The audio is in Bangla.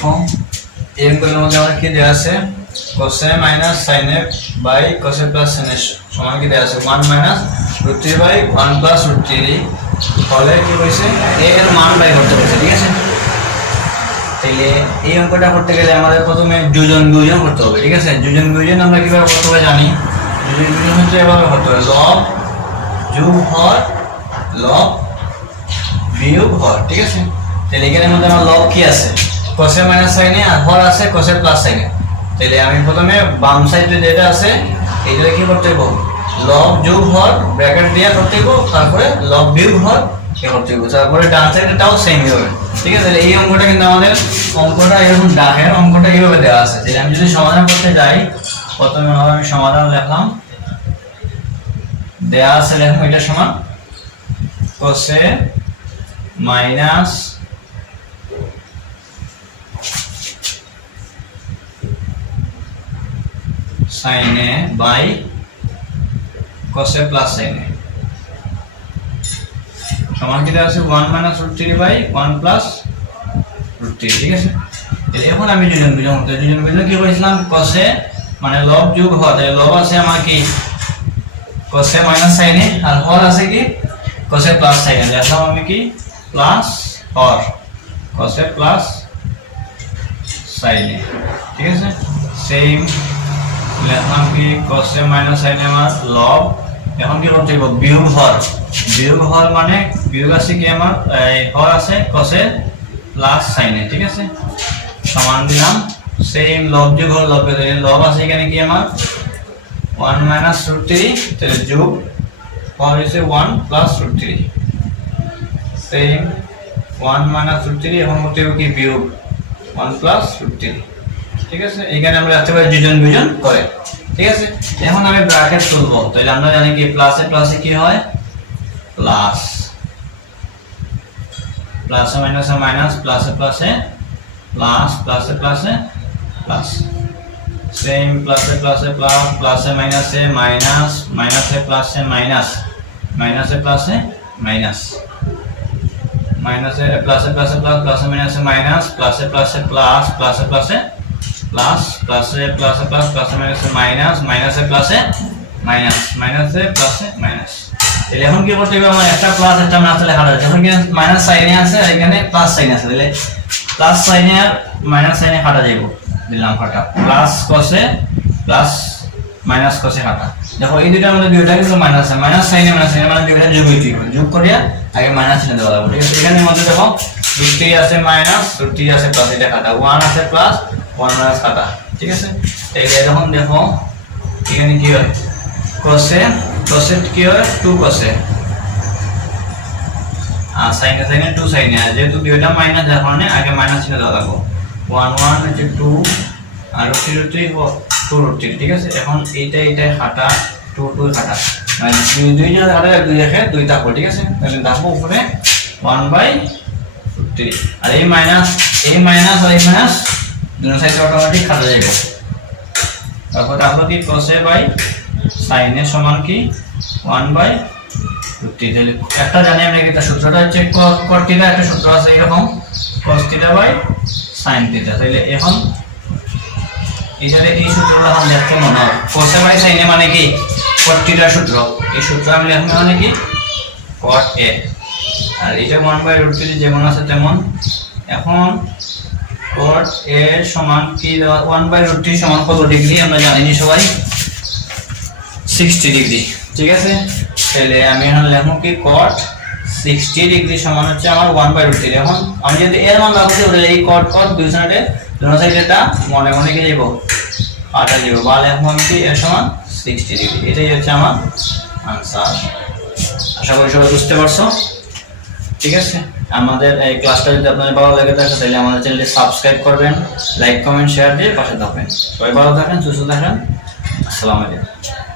দেখো। এই অঙ্কগুলোর মধ্যে আমার কি দেওয়া আছে? Cos minus sign A by cos plus sign A সমান কি দেওয়া আছে? One minus root three by one plus root three ফলে কি এ এর মান বাই করতে হয়েছে ঠিক আছে? তাইলে এই অঙ্কটা করতে গেলে আমাদের প্রথমে যোজন বিয়োজন করতে হবে, ঠিক আছে? যোজন বিয়োজন আমরা কীভাবে করতে হবে জানি? যোজন বিয়োজন হচ্ছে এভাবে করতে হবে। লব যোগ হর লব বিয়োগ হর, ঠিক আছে? তাহলে এখানের মধ্যে আমার লব কি আছে? কোসে মাইনাস সাইনে আর হর আছে কোসে প্লাস সাইনে তাহলে আমি প্রথমে বাম সাইডে যেটা আছে এইটা কি করতে হইব? লব যোগ হর ব্র্যাকেট দিয়ে করতে হইব, তারপরে লব বিয়োগ হর করতে হইব। তারপরে ডান সাইডেটাও সেম হবে ঠিক আছে? এই অঙ্কটা কিন্তু আমাদের অঙ্কটা এরকম ডাকের অঙ্কটা এইভাবে দেওয়া আছে? তাহলে আমি যদি সমাধান করতে যাই, প্রথমে আমি সমাধান লিখলাম। দেওয়া আছে লেখলাম এটা সমান কোসে মাইনাস সাইনে বাই কসে প্লাস সাইনে সমান কি আছে? One minus root three by one plus root three ঠিক আছে? এখন আমি দুজন বিজন করতে দুজন বিজন কি করেছিলাম কসে মানে লব যোগ হওয়া তাহলে লব আছে আমার কি? কসে মাইনাস সাইনে আর হর আছে কি? কসে প্লাস সাইনে লিখলাম আমি কি? প্লাস হর কসে প্লাস সাইনে ঠিক আছে? সেম লিখলাম কি কসে মাইনাস সাইনে আমার লব। এখন কি করতে হইব বিয়োগ হর বিয়োগ হর মানে বিয়োগ আছে কি আমার হর আছে কসে প্লাস সাইনে ঠিক আছে? সমান দিলাম। সেম লব যোগ হর লব তাহলে লব আছে এখানে কি আমার ওয়ান মাইনাস রুট থ্রি তাহলে যোগ। হর হচ্ছে one plus root three same one minus root three এখন করতে হবে কি? বিয়োগ। ওয়ান প্লাস রুট থ্রি ঠিক আছে এখানে আমরা রাখতে পারি দুজন দুজন করে ঠিক আছে এখন আমি ব্র্যাকেট তুলবো তাহলে আমরা জানি কি প্লাসে প্লাসে কি হয় প্লাস প্লাসে মাইনাসে মাইনাস প্লাসে প্লাসে প্লাস প্লাসে প্লাসে প্লাস সেম প্লাসে প্লাসে প্লাস প্লাসে মাইনাসে মাইনাস মাইনাসে প্লাসে মাইনাস মাইনাসে প্লাসে মাইনাস মাইনাসে প্লাসে প্লাসে প্লাস প্লাসে মাইনাসে মাইনাস প্লাসে প্লাসে প্লাস প্লাসে প্লাসে প্লাস প্লাসে প্লাসে প্লাস প্লাসে মাইনাসে মাইনাস মাইনাসে প্লাসে মাইনাস মাইনাসে প্লাসে মাইনাস তাহলে এখন কি করতে হবে? আমার একটা প্লাস একটা মাইনাস লেখা আছে যখন কি মাইনাস সাইনে আছে আর এখানে প্লাস সাইন আছে, তাহলে প্লাস সাইনে আর মাইনাস সাইনে কাটা যাইব। দিলাম কাটা। প্লাস কসে প্লাস মাইনাস কসে কাটা। দেখো, এই দুইটার মধ্যে দুইটা কিন্তু মাইনাস আছে। মাইনাস সাইনে মাইনাস সাইনে মানে দুইটা যোগ হইতে হবে যোগ করিয়া আগে মাইনাস চিহ্ন দেওয়া লাগবে। ঠিক আছে? এখানের মধ্যে দেখো রুটি আছে মাইনাস রুটি আছে প্লাস এটা কাটা। ওয়ান আছে প্লাস ওয়ান মাইনাস কাটা ঠিক আছে? তাইলে এরকম দেখো, এখানে কি হয়? কসে কসে কি হয়? টু কসে আর সাইনে সাইনে টু সাইনে আর যেহেতু দুইটা মাইনাস যার কারণে আগে মাইনাস চিহ্ন দেওয়া লাগবে ওয়ান ওয়ান হচ্ছে টু আর রুটি রুটি টু রুটি ঠিক আছে? এখন এইটা এইটা কাটা টু টু কাটা। মানে দুই দুই জন কাটা দুই রেখে দুই থাকব ঠিক আছে? তাহলে থাকব উপরে ওয়ান বাই থ্রি আর এই মাইনাস এই মাইনাস আর এই মাইনাস দুটো সাইডে অটোমেটিক কাটা যাইব তারপর তাহলে কি কসে বাই সাইনের সমান কি? ওয়ান বাই রুটি তাহলে একটা জানি আমি একটা সূত্রটা হচ্ছে কট একটা সূত্র আছে এরকম। থিটা বাই sin থিটা তাহলে এখন এখানে এই সূত্রটা এখন দেখতে মনে হয়। cos বাই এ মানে কি? থিটার সূত্র। এই সূত্র আমি লিখব মানে কি? cot a আর এটা 1 বাই রুট থ্রি যেমন আছে তেমন। এখন cot a সমান কি 1 বাই রুট সমান কত ডিগ্রি আমরা জানি সবাই। 60 ডিগ্রি ঠিক আছে? তাহলে আমি এখন লিখব কি cot 60 ডিগ্রি সমান হচ্ছে আমার 1 বাই রুট এখন আমি যদি এর মান রাখতে তাহলে এই cot cot দুই সাইডে দুই সাইডে মনে মনে কি যাব কাটা যাব বা লিখব আমি কি এর সমান 60 ডিগ্রি এটাই হচ্ছে আমার আনসার আশা করি সবাই বুঝতে পারছ। ঠিক আছে? আমাদের, এই ক্লাসটা যদি আপনাদের ভালো লাগে থাকে, তাহলে আমাদের চ্যানেলটি সাবস্ক্রাইব করবেন লাইক কমেন্ট শেয়ার দিয়ে পাশে থাকবেন। সবাই ভালো থাকেন, সুস্থ থাকেন। আসসালামু আলাইকুম।